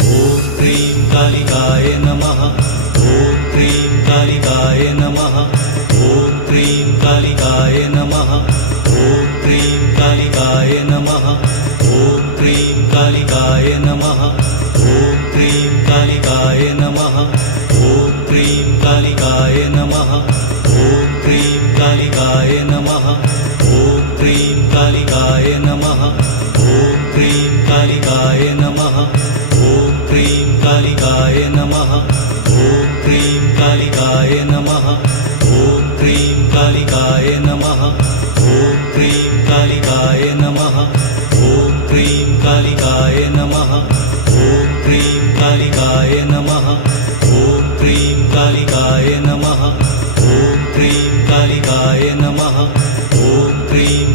ॐ cream कालिकाय नमः। ॐ cream कालिकाय नमः। ॐ cream कालिकाय नमः। ॐ क्रीं कालिकाय नमः। ॐ क्रीं कालिकाय नमः। ॐ क्रीं कालिकाय नमः। ॐ क्रीं कालिकाय नमः। ॐ क्रीं कालिकाय नमः। ॐ क्रीं कालिकाय नमः। ॐ क्रीं कालिकाय नमः। ॐ क्रीं कालिकाय नमः। ॐ क्रीं कालिकाय नमः। ॐ क्रीं कालिकाय नमः। ॐ क्रीं कालिकाय नमः। ॐ क्रीं कालिकाय नमः। ॐ क्रीं कालिकाय नमः। ॐ क्रीं कालिकाय नमः। ॐ क्रीं कालिकाय नमः। ॐ क्रीं